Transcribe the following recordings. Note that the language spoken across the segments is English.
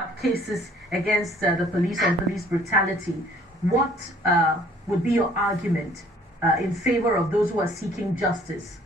have cases against the police on police brutality, what would be your argument in favor of those who are seeking justice?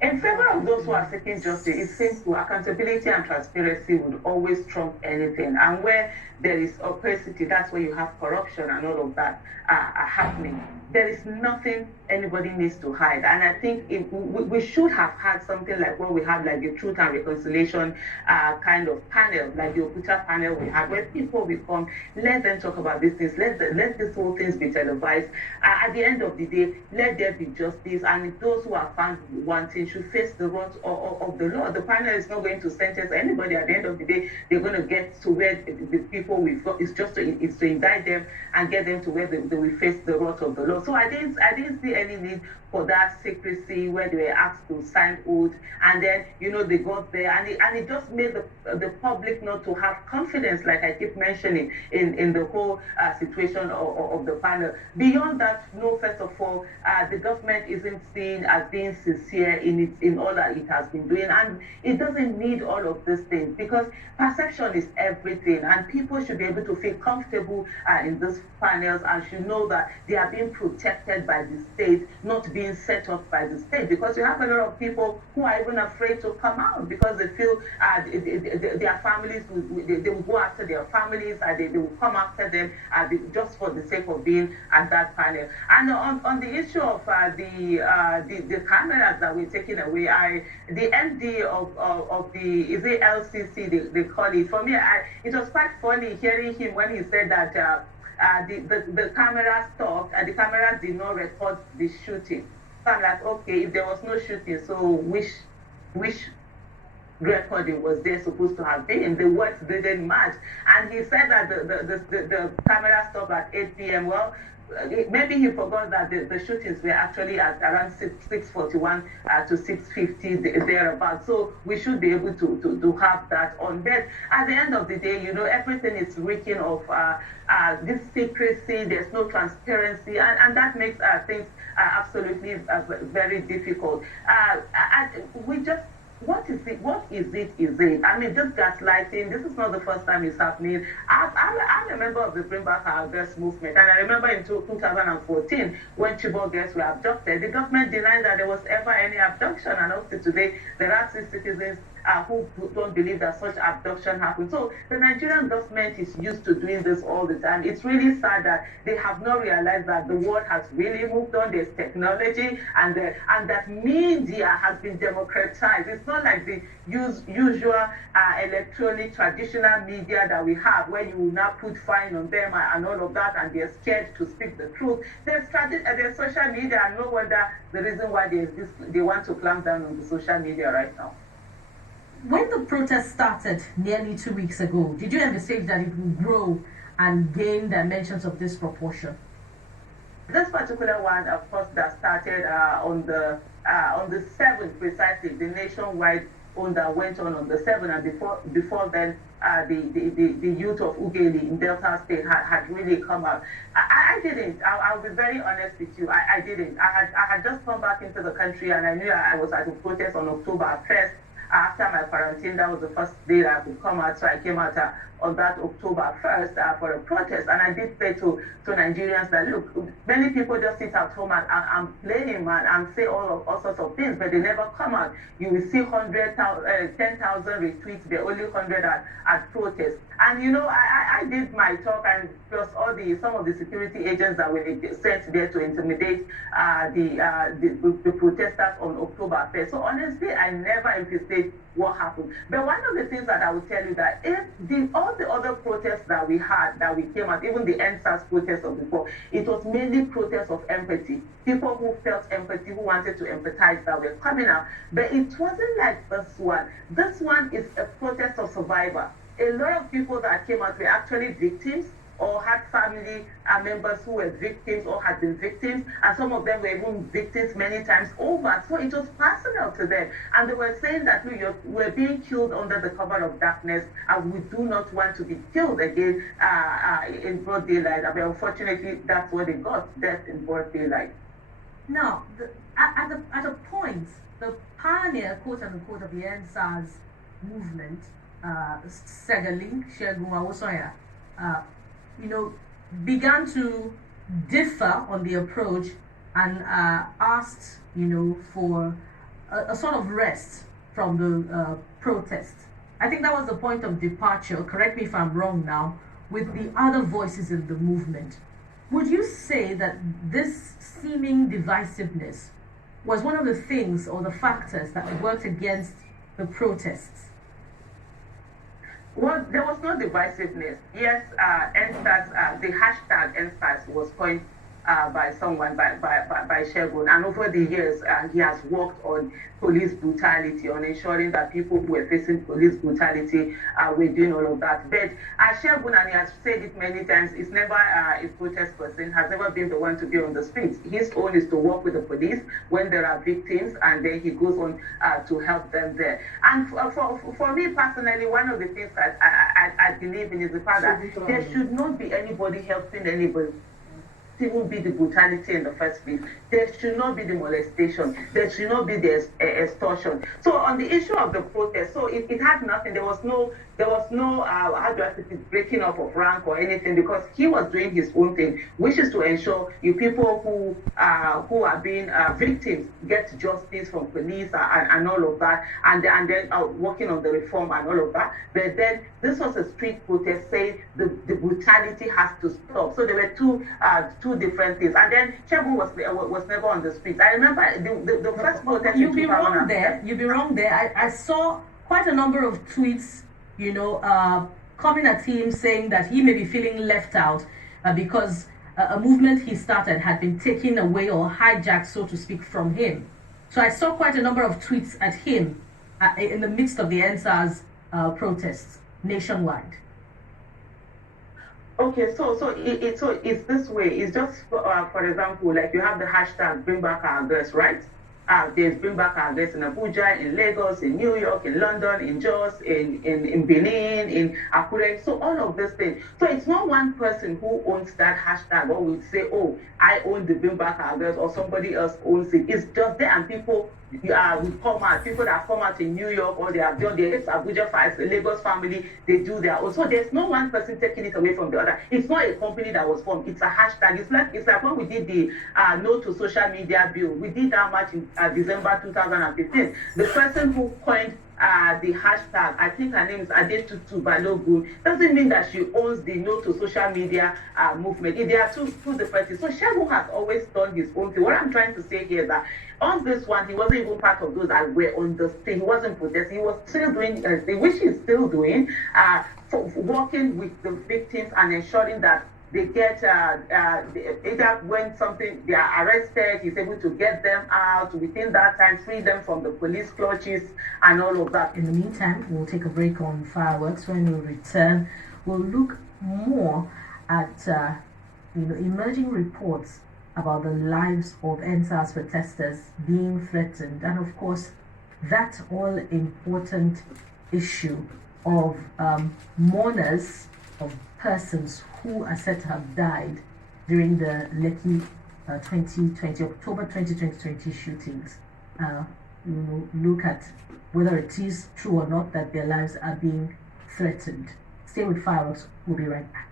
In favor of those who are seeking justice, it's simple. Accountability and transparency would always trump anything. And where there is opacity, that's where you have corruption and all of that are happening. There is nothing anybody needs to hide. And I think we should have had something like what we have, like the Truth and Reconciliation kind of panel, like the Okuta panel we had, where people will come, let them talk about these things, let these whole things be televised. At the end of the day, let there be justice, and those who are found wanting should face the wrath of the law. The panel is not going to sentence anybody. At the end of the day, they're going to get to where the people we've got is just to indict them and get them to where they will face the wrath of the law. So I didn't see any need for that secrecy where they were asked to sign oath, and then they got there, and it just made the public not to have confidence, like I keep mentioning, in the whole situation of the panel. Beyond that, no, first of all, the government isn't seen as being sincere in all that it has been doing, and it doesn't need all of these things, because perception is everything, and people should be able to feel comfortable in these panels and should know that they are being protected by the state, not being set up by the state, because you have a lot of people who are even afraid to come out because they feel their families they will go after their families, and they will come after them just for the sake of being at that panel. And on the issue of the cameras that we're taking away, the MD of the, is it LCC they call it, for me it was quite funny hearing him when he said that the camera stopped and the cameras did not record the shooting. So I'm like, okay, if there was no shooting, so which recording was there supposed to have been? The words didn't match. And he said that the camera stopped at 8 p.m. Well, maybe he forgot that the shootings were actually at around 6:41 to 6:50 thereabouts. So we should be able to have that on. But at the end of the day, everything is reeking of this secrecy. There's no transparency, and that makes things absolutely very difficult. We just. What is it? I mean, this gaslighting, this is not the first time it's happening. I'm a member of the Bring Back Our Girls movement, and I remember in 2014 when Chibok girls were abducted, the government denied that there was ever any abduction, and up to today, there are still citizens who don't believe that such abduction happened. So the Nigerian government is used to doing this all the time. It's really sad that they have not realized that the world has really moved on. There's technology, and that media has been democratized. It's not like the usual electronic traditional media that we have, where you will now put fine on them and all of that, and they're scared to speak the truth. There's social media, and no wonder the reason why they want to clamp down on the social media right now. When the protest started nearly 2 weeks ago, did you envisage that it would grow and gain dimensions of disproportion? This particular one, of course, that started on the 7th precisely, the nationwide one that went on the 7th, and before then, the youth of Ugeli in Delta State had really come out. I didn't. I'll be very honest with you. I didn't. I had just come back into the country, and I knew I was at a protest on October 1st. After my quarantine, that was the first day that I could come out, so I came out on that October 1st for a protest. And I did say to Nigerians that, look, many people just sit at home and play him and say all sorts of things, but they never come out. You will see 10,000 retweets, the only 100 at protests. And I did my talk, and plus some of the security agents that were sent there to intimidate the protesters on October 1st. So honestly, I never envisaged what happened. But one of the things that I will tell you that if all the other protests that we had, that we came out, even the Sars protests of before, it was mainly protests of empathy. People who felt empathy, who wanted to empathize, that were coming out. But it wasn't like this one. This one is a protest of survivor. A lot of people that came out were actually victims, or had family members who were victims or had been victims, and some of them were even victims many times over. So it was personal to them. And they were saying that we're being killed under the cover of darkness, and we do not want to be killed again in broad daylight. I mean, unfortunately, that's what they got, death in broad daylight. Now, at a point, the pioneer, quote unquote, of the Sars movement Segali Shegun Awosoya, began to differ on the approach and asked, for a sort of rest from the protest. I think that was the point of departure, correct me if I'm wrong now, with the other voices in the movement. Would you say that this seeming divisiveness was one of the things or the factors that worked against the protests? Well, there was no divisiveness. Yes, NSAS, the hashtag NSAS was coined by someone, by Shegun, and over the years he has worked on police brutality, on ensuring that people who were facing police brutality were doing all of that. But Shegun, and he has said it many times, is never a protest person, has never been the one to be on the streets. His own is to work with the police when there are victims, and then he goes on to help them there. And for me personally, one of the things that I believe in is the fact that there should not be anybody helping anybody. Even be the brutality in the first place. There should not be the molestation. There should not be the extortion. So on the issue of the protest, so it had nothing. There was no how do I put it, breaking up of rank or anything, because he was doing his own thing, which is to ensure you people who are being victims get justice from police and all of that, and then working on the reform and all of that. But then this was a street protest saying the brutality has to stop. So there were two different things. And then Shegun was never on the streets. I remember the first protest. You'd be wrong there. You'd be wrong there. I saw quite a number of tweets, coming at him saying that he may be feeling left out because a movement he started had been taken away or hijacked, so to speak, from him. So I saw quite a number of tweets at him in the midst of the NSAS protests nationwide. Okay, so it's this way. It's just for example, like you have the hashtag Bring Back Our Girls, right? There's Bring Back Our Girls in Abuja, in Lagos, in New York, in London, in Jos, in Benin, in Akure. So all of these things. So it's not one person who owns that hashtag or will say, oh, I own the Bring Back Our Girls, or somebody else owns it. It's just there, and people we come out, people that come out in New York, or they have done the Abuja Files, the Lagos family, they do their own. So there's no one person taking it away from the other. It's not a company that was formed. It's a hashtag. It's like when we did the No to Social Media bill. We did that much in December 2015. The person who coined the hashtag, I think her name is Adetutu Balogun, doesn't mean that she owns the No to Social Media movement. There are two different things. So Shegun has always done his own thing. What I'm trying to say here is that on this one, he wasn't even part of those that were on the stage. He wasn't protesting. He was still doing which he's still doing, working with the victims and ensuring that they get either when they are arrested, he's able to get them out within that time, free them from the police clutches and all of that. In the meantime, we'll take a break on fireworks. When we return, we'll look more at emerging reports about the lives of NSAS protesters being threatened, and of course that all important issue of mourners, of persons who are said to have died during the Lekki October 2020 shootings. Look at whether it is true or not that their lives are being threatened. Stay with Fireworks. We'll be right back.